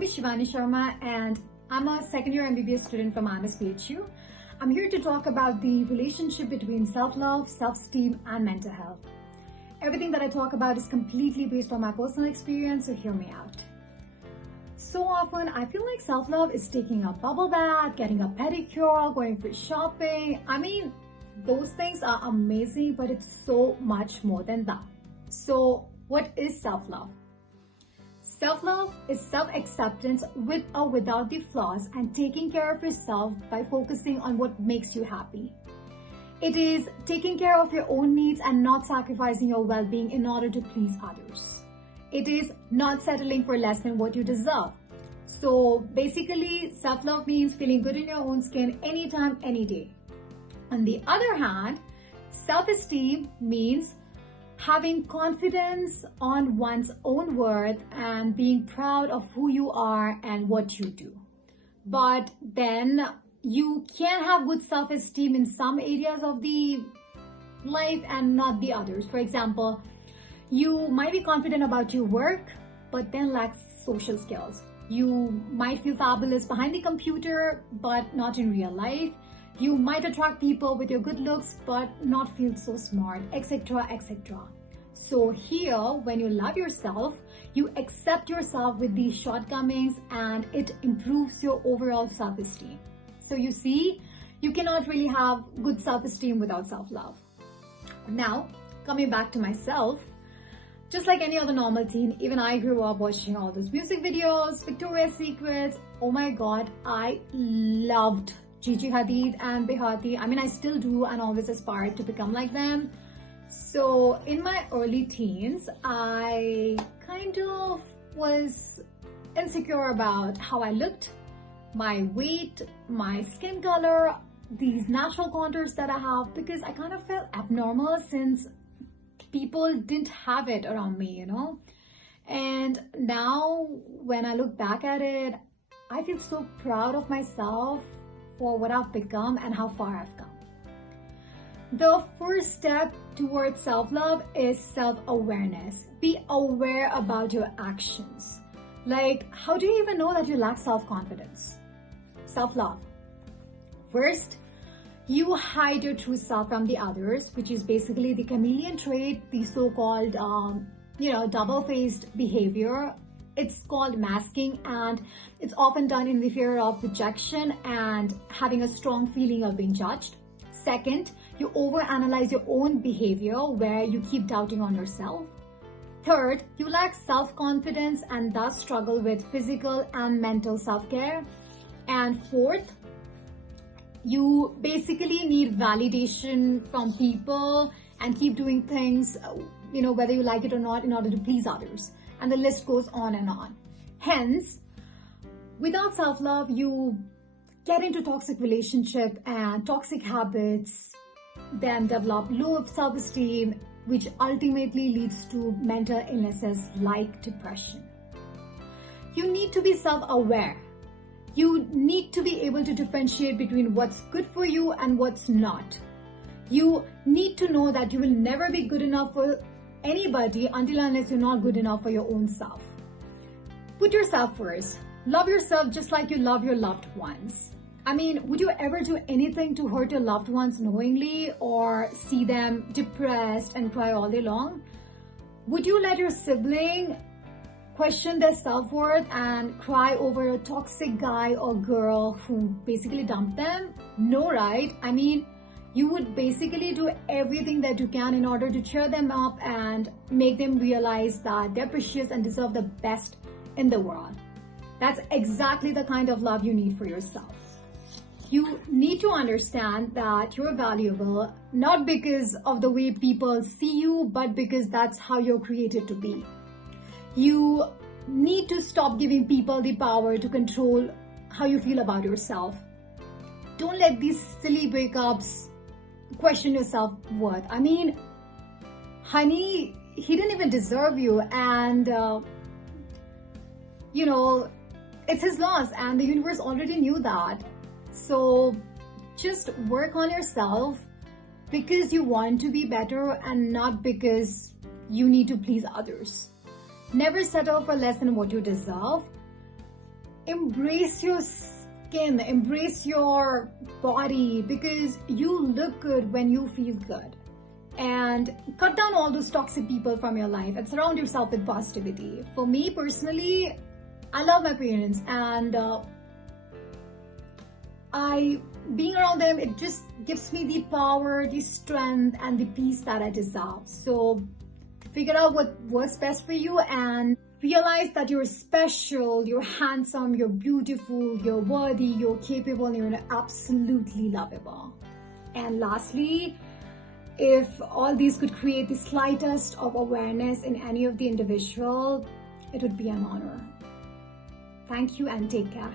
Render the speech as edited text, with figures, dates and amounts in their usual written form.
name is Shivani Sharma and I'm a second year MBBS student from IMSonians of B.H.U. I'm here to talk about the relationship between self-love, self-esteem and mental health. Everything that I talk about is completely based on my personal experience, so hear me out. So often I feel like self-love is taking a bubble bath, getting a pedicure, going for shopping. I mean, those things are amazing, but it's so much more than that. So what is self-love? Self-love is self-acceptance with or without the flaws and taking care of yourself by focusing on what makes you happy. It is taking care of your own needs and not sacrificing your well-being in order to please others. It is not settling for less than what you deserve. So basically, self-love means feeling good in your own skin anytime, any day. On the other hand, self-esteem means having confidence on one's own worth and being proud of who you are and what you do. But then you can have good self-esteem in some areas of the life and not the others. For example, you might be confident about your work, but then lack social skills. You might feel fabulous behind the computer, but not in real life. You might attract people with your good looks, but not feel so smart, etc., etc. So here, when you love yourself, you accept yourself with these shortcomings and it improves your overall self-esteem. So you see, you cannot really have good self-esteem without self-love. Now, coming back to myself, just like any other normal teen, even I grew up watching all those music videos, Victoria's Secrets. Oh my God, I loved Gigi Hadid and Behati. I mean, I still do and always aspire to become like them. So in my early teens, I kind of was insecure about how I looked, my weight, my skin color, these natural contours that I have, because I kind of felt abnormal since people didn't have it around me, you know. And now when I look back at it, I feel so proud of myself for what I've become and how far I've come. The first step towards self-love is self-awareness. Be aware about your actions. Like, how do you even know that you lack self-confidence? Self-love. First, you hide your true self from the others, which is basically the chameleon trait, the so-called, double-faced behavior. It's called masking, and it's often done in the fear of rejection and having a strong feeling of being judged. Second, you overanalyze your own behavior where you keep doubting on yourself. Third, you lack self-confidence and thus struggle with physical and mental self-care. And fourth, you basically need validation from people and keep doing things, whether you like it or not, in order to please others. And the list goes on and on. Hence, without self-love, you get into toxic relationship and toxic habits, then develop low self-esteem, which ultimately leads to mental illnesses like depression. You need to be self-aware. You need to be able to differentiate between what's good for you and what's not. You need to know that you will never be good enough for anybody until unless you're not good enough for your own self. Put yourself first. Love yourself just like you love your loved ones. I mean, would you ever do anything to hurt your loved ones knowingly or see them depressed and cry all day long? Would you let your sibling question their self-worth and cry over a toxic guy or girl who basically dumped them? No, right? I mean, you would basically do everything that you can in order to cheer them up and make them realize that they're precious and deserve the best in the world. That's exactly the kind of love you need for yourself. You need to understand that you're valuable, not because of the way people see you, but because that's how you're created to be. You need to stop giving people the power to control how you feel about yourself. Don't let these silly breakups question your self-worth. I mean, honey, he didn't even deserve you, and it's his loss, and the universe already knew that. So just work on yourself because you want to be better and not because you need to please others. Never settle for less than what you deserve. embrace your skin, embrace your body, because you look good when you feel good. And cut down all those toxic people from your life and surround yourself with positivity. For me personally, I love my parents, and being around them, it just gives me the power, the strength, and the peace that I deserve. So figure out what works best for you and realize that you're special, you're handsome, you're beautiful, you're worthy, you're capable, and you're absolutely lovable. And lastly, if all these could create the slightest of awareness in any of the individual, it would be an honor. Thank you and take care.